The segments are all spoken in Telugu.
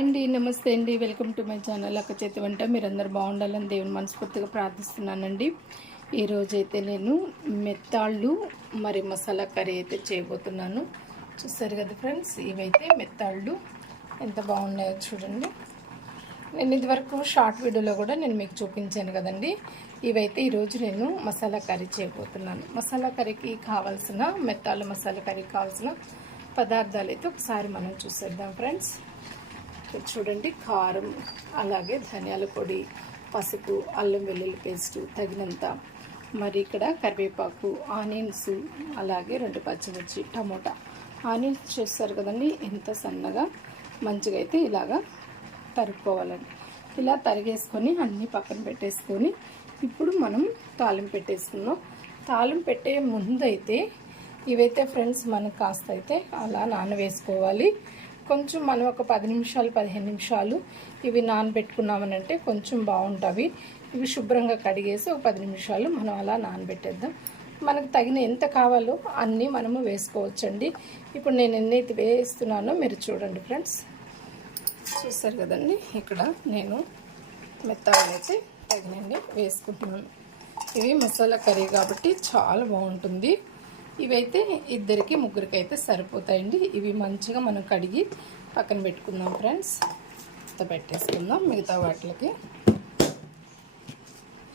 అండి నమస్తే అండి, వెల్కమ్ టు మై ఛానల్ అక్క చేతి వంట. మీరందరూ బాగుండాలని దేవుని మనస్ఫూర్తిగా ప్రార్థిస్తున్నానండి. ఈరోజైతే నేను మెత్తాళ్ళు మరి మసాలా కర్రీ అయితే చేయబోతున్నాను. చూస్తారు కదా ఫ్రెండ్స్, ఇవైతే మెత్తాళ్ళు ఎంత బాగున్నాయో చూడండి. నేను ఇదివరకు షార్ట్ వీడియోలో కూడా నేను మీకు చూపించాను కదండి. ఇవైతే ఈరోజు నేను మసాలా కర్రీ చేయబోతున్నాను. మసాలా కర్రీకి కావాల్సిన మెత్తాళ్ళు మసాలా కర్రీకి కావాల్సిన పదార్థాలు అయితే ఒకసారి మనం చూసేద్దాం ఫ్రెండ్స్. చూడండి, కారం, అలాగే ధనియాల పొడి, పసుపు, అల్లం వెల్లుల్లి పేస్టు తగినంత, మరి ఇక్కడ కరివేపాకు, ఆనియన్స్, అలాగే 2 పచ్చిమిర్చి, టమోటా. ఆనియన్స్ చూస్తారు కదండి, ఎంత సన్నగా మంచిగా అయితే ఇలాగా తరుక్కోవాలండి. ఇలా తరిగేసుకొని అన్నీ పక్కన పెట్టేసుకొని ఇప్పుడు మనం తాలింపు పెట్టేసుకున్నాం. తాలింపు పెట్టే ముందైతే ఇవైతే ఫ్రెండ్స్ మనకు కాస్త అయితే అలా నానవేసుకోవాలి. కొంచెం మనం ఒక 10 నిమిషాలు 15 నిమిషాలు ఇవి నానబెట్టుకున్నామనంటే కొంచెం బాగుంటాయి. ఇవి శుభ్రంగా కడిగేసి ఒక 10 నిమిషాలు మనం అలా నానబెట్టేద్దాం. మనకు తగిన ఎంత కావాలో అన్నీ మనము వేసుకోవచ్చండి. ఇప్పుడు నేను ఎన్నైతే వేస్తున్నానో మీరు చూడండి ఫ్రెండ్స్. చూస్తారు కదండి, ఇక్కడ నేను మెత్తగా అయితే తగినండి వేసుకుంటున్నాను. ఇవి మసాలా కర్రీ కాబట్టి చాలా బాగుంటుంది. ఇవైతే 2 ముగ్గురికి అయితే సరిపోతాయండి. ఇవి మంచిగా మనం కడిగి పక్కన పెట్టుకుందాం ఫ్రెండ్స్. పెట్టేసుకుందాం. మిగతా వాటికి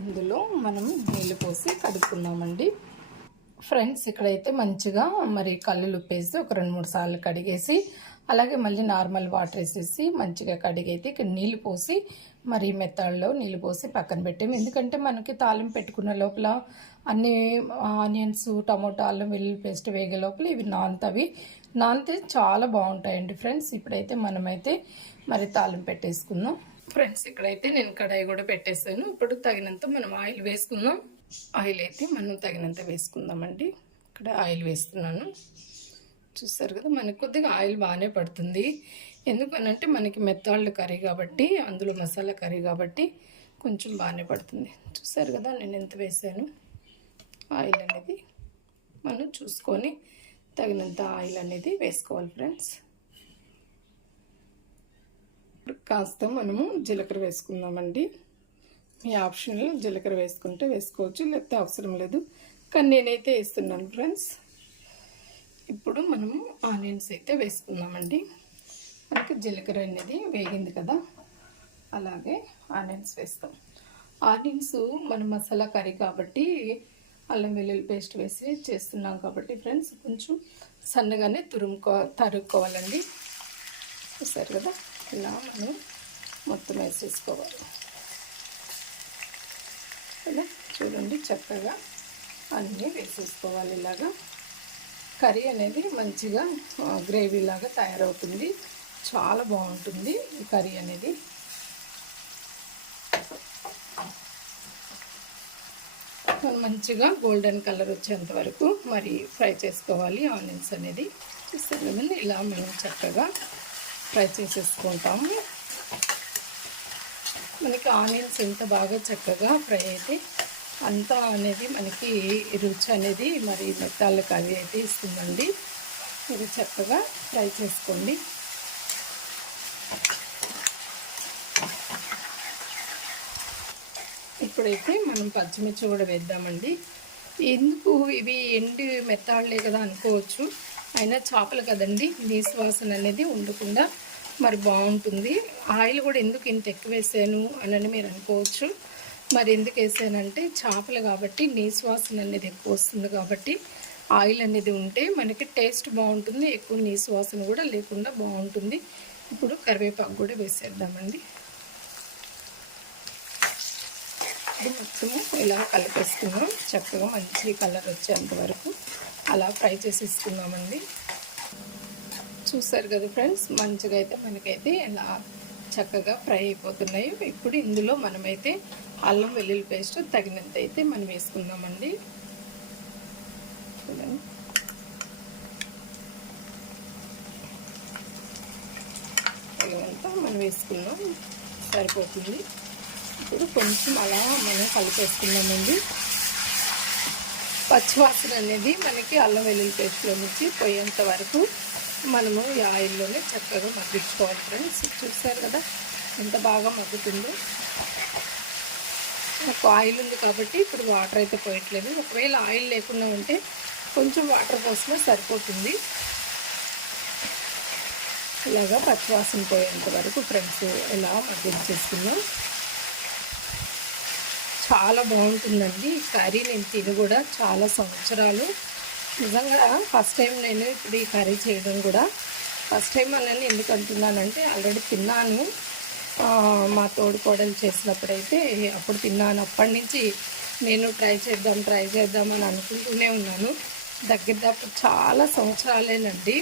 ఇందులో మనం నీళ్ళు పోసి కడుక్కుందామండి ఫ్రెండ్స్. ఇక్కడైతే మంచిగా మరి కల్లులు ఉప్పేసి ఒక 2-3 సార్లు కడిగేసి, అలాగే మళ్ళీ నార్మల్ వాటర్ వేసేసి మంచిగా కడిగైతే ఇక్కడ నీళ్ళు పోసి మరి మెత్తాల్లో నీళ్ళు పోసి పక్కన పెట్టాము. ఎందుకంటే మనకి తాలింపు పెట్టుకున్న లోపల అన్ని ఆనియన్స్, టమోటా, అల్లం వెల్లుల్లి పేస్ట్ వేగే లోపల ఇవి నానితే చాలా బాగుంటాయండి ఫ్రెండ్స్. ఇప్పుడైతే మనమైతే మరి తాలింపు పెట్టేసుకుందాం ఫ్రెండ్స్. ఇక్కడైతే నేను కడాయి కూడా పెట్టేసాను. ఇప్పుడు తగినంత మనం ఆయిల్ వేసుకుందాం. ఆయిల్ అయితే మనం తగినంత వేసుకుందామండి. ఇక్కడ ఆయిల్ వేస్తున్నాను. చూస్తారు కదా, మనకు కొద్దిగా ఆయిల్ బాగానే పడుతుంది. ఎందుకనంటే మనకి మెత్తాళ్ళ కర్రీ కాబట్టి, అందులో మసాలా కర్రీ కాబట్టి కొంచెం బాగానే పడుతుంది. చూస్తారు కదా నేను ఎంత వేసాను. ఆయిల్ అనేది మనం చూసుకొని తగినంత ఆయిల్ అనేది వేసుకోవాలి ఫ్రెండ్స్. కాస్త మనము జీలకర్ర వేసుకుందామండి. మీ ఆప్షన్లో జీలకర్ర వేసుకుంటే వేసుకోవచ్చు, లేకపోతే అవసరం లేదు, కానీ నేనైతే వేస్తున్నాను ఫ్రెండ్స్. ఇప్పుడు మనము ఆనియన్స్ అయితే వేసుకుందామండి. మనకి జీలకర్ర అనేది వేగింది కదా, అలాగే ఆనియన్స్ వేస్తాం. ఆనియన్స్ మన మసాలా కర్రీ కాబట్టి అల్లం వెల్లుల్లి పేస్ట్ వేసి చేస్తున్నాం కాబట్టి ఫ్రెండ్స్ కొంచెం సన్నగానే తరుక్కోవాలండి. చూసారు కదా, ఇలా మనం మొత్తం వేసేసుకోవాలి. ఇలా చూడండి, చక్కగా అన్నీ వేసేసుకోవాలి. ఇలాగా కర్రీ అనేది మంచిగా గ్రేవీ లాగా తయారవుతుంది. చాలా బాగుంటుంది ఈ కర్రీ అనేది. మంచిగా గోల్డెన్ కలర్ వచ్చేంత వరకు మరి ఫ్రై చేసుకోవాలి ఆనియన్స్ అనేది. చూస్తారు కదండి, ఇలా మనం చక్కగా ఫ్రై చేసేసుకుంటాము. మనకి ఆనియన్స్ ఎంత బాగా చక్కగా ఫ్రై అయితే అంతా అనేది మనకి రుచి అనేది మరి మెత్తాళ్ళ కర్రీ అయితే ఇస్తుందండి. ఇది చక్కగా ఫ్రై చేసుకోండి. ఇప్పుడైతే మనం పచ్చిమిర్చి కూడా వేద్దామండి. ఎందుకు ఇవి ఎండి మెత్తాళ్ళే కదా అనుకోవచ్చు, అయినా చేపలు కదండి, నీసు వాసన అనేది ఉండకుండా మరి బాగుంటుంది. ఆయిల్ కూడా ఎందుకు ఇంత ఎక్కువ వేసాను అని మీరు అనుకోవచ్చు. మరి ఎందుకు వేసానంటే చేపలు కాబట్టి నీసు వాసన అనేది ఎక్కువ వస్తుంది కాబట్టి ఆయిల్ అనేది ఉంటే మనకి టేస్ట్ బాగుంటుంది, ఎక్కువ నీసు వాసన కూడా లేకుండా బాగుంటుంది. ఇప్పుడు కరివేపాకు కూడా వేసేద్దామండి. మొత్తము ఇలా కలిపేసుకున్నాం. చక్కగా మంచి కలర్ వచ్చేంత వరకు అలా ఫ్రై చేసేసుకున్నామండి. చూసారు కదా ఫ్రెండ్స్, మంచిగా అయితే మనకైతే ఇలా చక్కగా ఫ్రై అయిపోతున్నాయి. ఇప్పుడు ఇందులో మనమైతే అల్లం వెల్లుల్లి పేస్ట్ తగినంత అయితే మనం వేసుకుందామండి. తగినంత మనం వేసుకున్నాం, సరిపోతుంది. ఇప్పుడు కొంచెం అలా మనం కలిపేసుకున్నామండి. పచ్చివాసన అనేది మనకి అల్లం వెల్లుల్లి పేస్ట్లో నుంచి పోయేంత వరకు మనము ఈ ఆయిల్లోనే చక్కగా మగ్గించుకోవాలి ఫ్రెండ్స్. చూస్తారు కదా ఎంత బాగా మగ్గుతుందో. నాకు ఆయిల్ ఉంది కాబట్టి ఇప్పుడు వాటర్ అయితే పోయట్లేదు. ఒకవేళ ఆయిల్ లేకుండా ఉంటే కొంచెం వాటర్ పోసినా సరిపోతుంది. ఇలాగా పచ్చివాసన పోయేంత వరకు ఫ్రెండ్స్ ఇలా మగ్గించేసుకున్నాం. చాలా బాగుంటుందండి ఈ కర్రీ. నేను తిని కూడా చాలా సంవత్సరాలు. నిజంగా ఫస్ట్ టైం నేను ఇప్పుడు ఈ కర్రీ చేయడం కూడా ఫస్ట్ టైం అని ఎందుకు అంటున్నానంటే ఆల్రెడీ తిన్నాను. మా తోడుకోడలు చేసినప్పుడైతే అప్పుడు తిన్నాను. అప్పటి నుంచి నేను ట్రై చేద్దామని అనుకుంటూనే ఉన్నాను. దగ్గర చాలా సంవత్సరాలేనండి.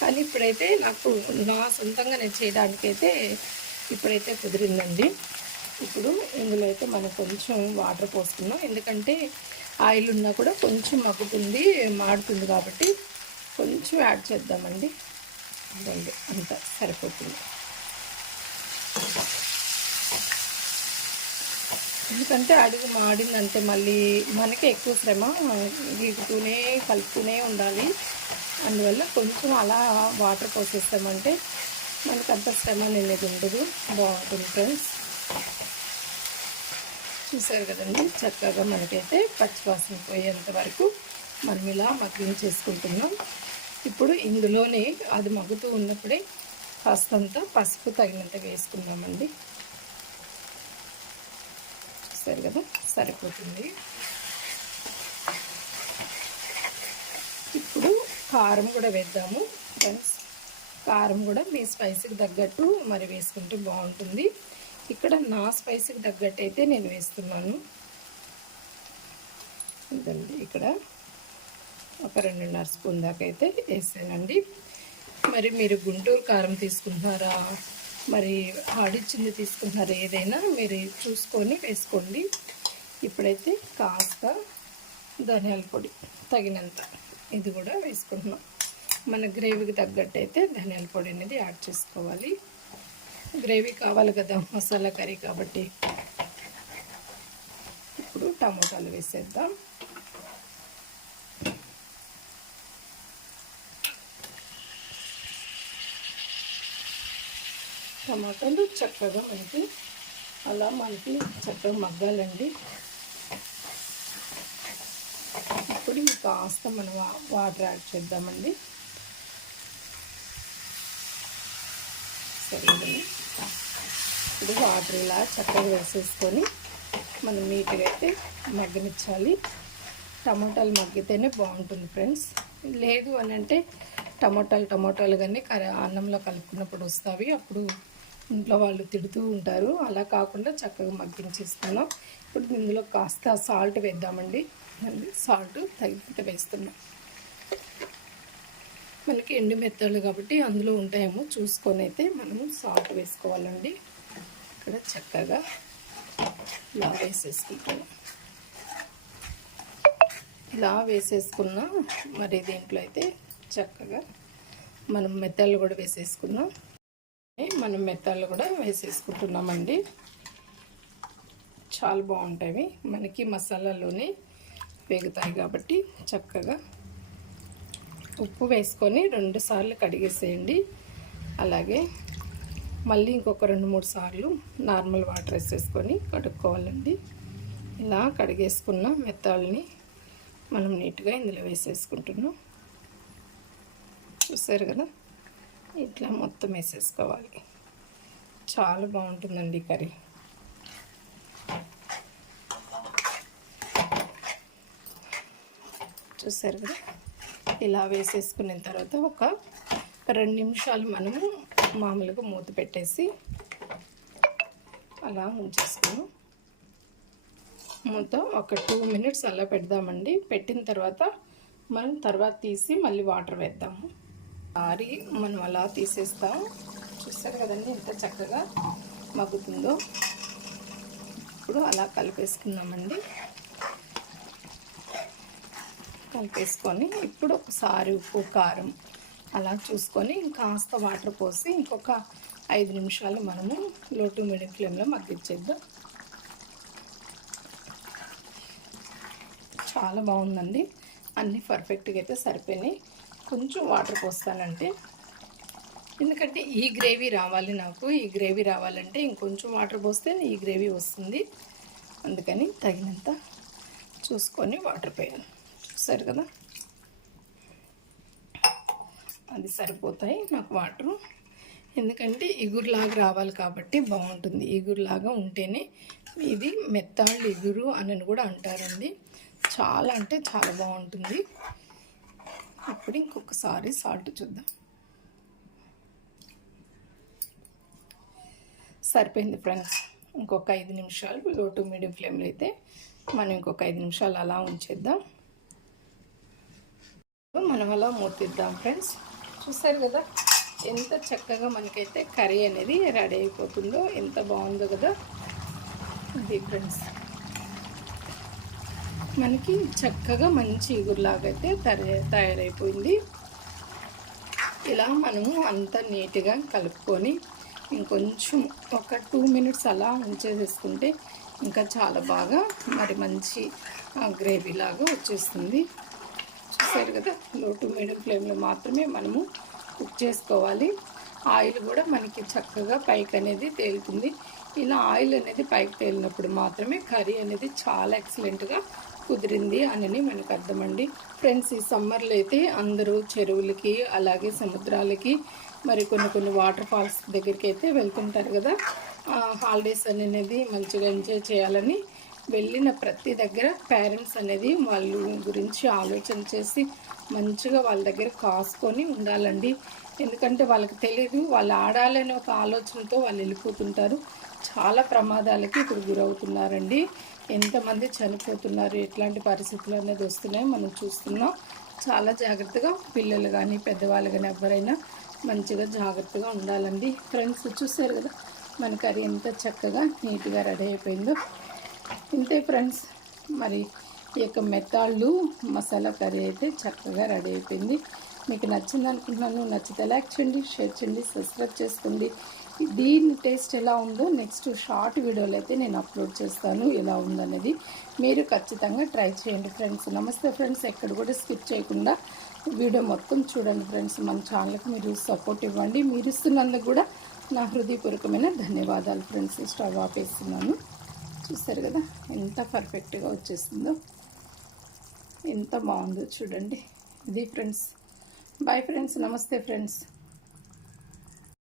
కానీ ఇప్పుడైతే నాకు నా సొంతంగా నేను చేయడానికైతే ఇప్పుడైతే కుదిరిందండి. ఇప్పుడు ఇందులో అయితే మనం కొంచెం వాటర్ పోసుకున్నాం. ఎందుకంటే ఆయిల్ ఉన్నా కూడా కొంచెం మగ్గుతుంది, మాడుతుంది కాబట్టి కొంచెం యాడ్ చేద్దామండి. అంత సరిపోతుంది. ఎందుకంటే అడుగు మాడిందంటే మళ్ళీ మనకి ఎక్కువ శ్రమ, గీకుతూనే కలుపుతూనే ఉండాలి. అందువల్ల కొంచెం అలా వాటర్ పోసేస్తామంటే మనకు అంత శ్రమ అనేది ఉండదు, బాగుంటుంది ఫ్రెండ్స్. చూసారు కదండి, చక్కగా మనకైతే పచ్చివాసన పోయేంత వరకు మనం ఇలా మగ్గించేసుకుంటున్నాం. ఇప్పుడు ఇందులోనే అది మగ్గుతూ ఉన్నప్పుడే కాస్తంత పసుపు తగినంత వేసుకున్నామండి. చూసారు కదా, సరిపోతుంది. ఇప్పుడు కారం కూడా వేద్దాము ఫ్రెండ్స్. కారం కూడా మీ స్పైసీకి తగ్గట్టు మరి వేసుకుంటే బాగుంటుంది. ఇక్కడ నా స్పైసీకి తగ్గట్టు అయితే నేను వేస్తున్నాను. ఇదండి, ఇక్కడ ఒక 2.5 స్పూన్ దాకా అయితే వేసానండి. మరి మీరు గుంటూరు కారం తీసుకుంటున్నారా, మరి ఆడిచ్చింది తీసుకుంటున్నారా, ఏదైనా మీరు చూసుకొని వేసుకోండి. ఇప్పుడైతే కాస్త ధనియాల పొడి తగినంత ఇది కూడా వేసుకుంటున్నాం. మన గ్రేవీకి తగ్గట్టు అయితే ధనియాల పొడి అనేది యాడ్ చేసుకోవాలి. గ్రేవీ కావాలి కదా మసాలా కర్రీ కాబట్టి. ఇప్పుడు టమోటాలు వేసేద్దాం. టమాటాలు చక్కగా మనకి చక్కగా మగ్గాలండి. ఇప్పుడు కాస్త మనం వాటర్ యాడ్ చేద్దామండి. సరే, ఇప్పుడు వాటర్ ఇలా చక్కగా వేసేసుకొని మనం నీట్గా అయితే మగ్గనిచ్చాలి. టమాటాలు మగ్గితేనే బాగుంటుంది ఫ్రెండ్స్. లేదు అని అంటే టమాటాలు కానీ అన్నంలో కలుపుకున్నప్పుడు వస్తాయి, అప్పుడు ఇంట్లో వాళ్ళు తిడుతూ ఉంటారు. అలా కాకుండా చక్కగా మగ్గించేస్తున్నాం. ఇప్పుడు ఇందులో కాస్త సాల్ట్ వేద్దామండి. సాల్ట్ తగినంత వేస్తున్నాం. మనకి ఎండు మెత్తలు కాబట్టి అందులో ఉంటాయేమో చూసుకొని అయితే మనము సాల్ట్ వేసుకోవాలండి. ఇక్కడ చక్కగా ఇలా వేసేసుకుంటాం. ఇలా వేసేసుకున్నా మరి దీంట్లో అయితే చక్కగా మనం మెత్తలు కూడా వేసేసుకున్నాం. మనం మెత్తలు కూడా వేసేసుకుంటున్నామండి. చాలా బాగుంటాయి, మనకి మసాలాలోనే వేగుతాయి కాబట్టి. చక్కగా ఉప్పు వేసుకొని 2 సార్లు కడిగేసేయండి. అలాగే మళ్ళీ ఇంకొక 2-3 సార్లు నార్మల్ వాటర్ వేసేసుకొని కడుక్కోవాలండి. ఇలా కడిగేసుకున్న మెత్తాలని మనం నీట్గా ఇందులో వేసేసుకుంటున్నాం. చూసారు కదా, ఇట్లా మొత్తం వేసేసుకోవాలి. చాలా బాగుంటుందండి కర్రీ. చూసారు కదా, ఇలా వేసేసుకున్న తర్వాత ఒక 2 నిమిషాలు మనము మామూలుగా మూత పెట్టేసి అలా ఉంచేసుకుని మూత ఒక 2 మినిట్స్ అలా పెడదామండి. పెట్టిన తర్వాత మనం తర్వాత తీసి మళ్ళీ వాటర్ వేద్దాము. మనం అలా తీసేస్తాం. చూస్తారు కదండి ఎంత చక్కగా మగ్గుతుందో. ఇప్పుడు అలా కలిపేసుకున్నామండి. కలిపేసుకొని ఇప్పుడు ఒకసారి ఉప్పు కారం అలా చూసుకొని కాస్త వాటర్ పోసి ఇంకొక 5 నిమిషాలు మనము లో టు మీడియం ఫ్లేమ్లో మగ్గించేద్దాం. చాలా బాగుందండి, అన్నీ పర్ఫెక్ట్గా అయితే సరిపోయినాయి. కొంచెం వాటర్ పోస్తానంటే, ఎందుకంటే ఈ గ్రేవీ రావాలి నాకు. ఈ గ్రేవీ రావాలంటే ఇంకొంచెం వాటర్ పోస్తే ఈ గ్రేవీ వస్తుంది. అందుకని తగినంత చూసుకొని వాటర్ పోయాను. చూసారు కదా, అది సరిపోతాయి నాకు వాటరు. ఎందుకంటే ఇగురులాగా రావాలి కాబట్టి బాగుంటుంది. ఇగురులాగా ఉంటేనే ఇది మెత్తాళ్ళు ఇగురు అని కూడా అంటారండి. చాలా అంటే చాలా బాగుంటుంది. ఇప్పుడు ఇంకొకసారి సాల్ట్ చూద్దాం. సరిపోయింది ఫ్రెండ్స్. ఇంకొక 5 నిమిషాలు లో టు మీడియం ఫ్లేమ్లో అయితే మనం ఇంకొక 5 నిమిషాలు అలా ఉంచేద్దాం. మనం అలా మూతిద్దాం ఫ్రెండ్స్. చూసారు కదా ఎంత చక్కగా మనకైతే కర్రీ అనేది రెడీ అయిపోతుందో, ఎంత బాగుందో కదా. ఇది ఫ్రెండ్స్ మనకి చక్కగా మంచి ఇగురులాగైతే తయారైపోయింది. ఇలా మనము అంతా నీట్గా కలుపుకొని ఇంకొంచెం ఒక 2 మినిట్స్ అలా ఉంచేసేసుకుంటే ఇంకా చాలా బాగా మరి మంచి గ్రేవీ లాగా వచ్చేస్తుంది. చూసారు కదా, లో టు మీడియం ఫ్లేమ్లో మాత్రమే మనము కుక్ చేసుకోవాలి. ఆయిల్ కూడా మనకి చక్కగా పైకి అనేది తేలుతుంది. ఇలా ఆయిల్ అనేది పైకి తేలినప్పుడు మాత్రమే కర్రీ అనేది చాలా ఎక్సలెంట్గా కుదిరింది అని మనకు అర్థమండి. ఫ్రెండ్స్, ఈ సమ్మర్లో అయితే అందరూ చెరువులకి అలాగే సముద్రాలకి మరి కొన్ని వాటర్ ఫాల్స్ దగ్గరికి అయితే వెళ్తుంటారు కదా. హాలిడేస్ అనేది మంచిగా ఎంజాయ్ చేయాలని వెళ్ళిన ప్రతి దగ్గర పేరెంట్స్ అనేది వాళ్ళ గురించి ఆలోచన చేసి మంచిగా వాళ్ళ దగ్గర కాసుకొని ఉండాలండి. ఎందుకంటే వాళ్ళకి తెలియదు, వాళ్ళు ఆడాలని ఒక ఆలోచనతో వాళ్ళు వెళ్ళిపోతుంటారు. చాలా ప్రమాదాలకి ఇప్పుడు గురవుతున్నారండి. ఎంతమంది చనిపోతున్నారు, ఎట్లాంటి పరిస్థితులు అనేది వస్తున్నాయో మనం చూస్తున్నాం. చాలా జాగ్రత్తగా పిల్లలు కానీ పెద్దవాళ్ళు కానీ ఎవరైనా మంచిగా జాగ్రత్తగా ఉండాలండి. ఫ్రెండ్స్, చూసారు కదా మన కర్రీ ఎంత చక్కగా నీట్గా రెడీ అయిపోయిందో. ఇంతే ఫ్రెండ్స్, మరి ఈ యొక్క మెత్తాళ్ళు మసాలా కర్రీ అయితే చక్కగా రెడీ అయిపోయింది. మీకు నచ్చింది అనుకుంటున్నాను. నచ్చితే లైక్ చేయండి, షేర్ చేయండి, సబ్స్క్రైబ్ చేసుకోండి. దీని టేస్ట్ ఎలా ఉందో నెక్స్ట్ షార్ట్ వీడియోలో అయితే నేను అప్లోడ్ చేస్తాను. ఎలా ఉందనేది మీరు ఖచ్చితంగా ట్రై చేయండి ఫ్రెండ్స్. నమస్తే ఫ్రెండ్స్, ఎక్కడ కూడా స్కిప్ చేయకుండా వీడియో మొత్తం చూడండి ఫ్రెండ్స్. మన ఛానల్కి మీరు సపోర్ట్ ఇవ్వండి. మీరు ఇస్తున్నందుకు కూడా నా హృదయపూర్వకమైన ధన్యవాదాలు ఫ్రెండ్స్. స్టవ్ ఆపేస్తున్నాను. చూస్తారు కదా ఎంత పర్ఫెక్ట్గా వచ్చేస్తుందో, ఎంత బాగుందో చూడండి. ఇది ఫ్రెండ్స్. బాయ్ ఫ్రెండ్స్, నమస్తే ఫ్రెండ్స్.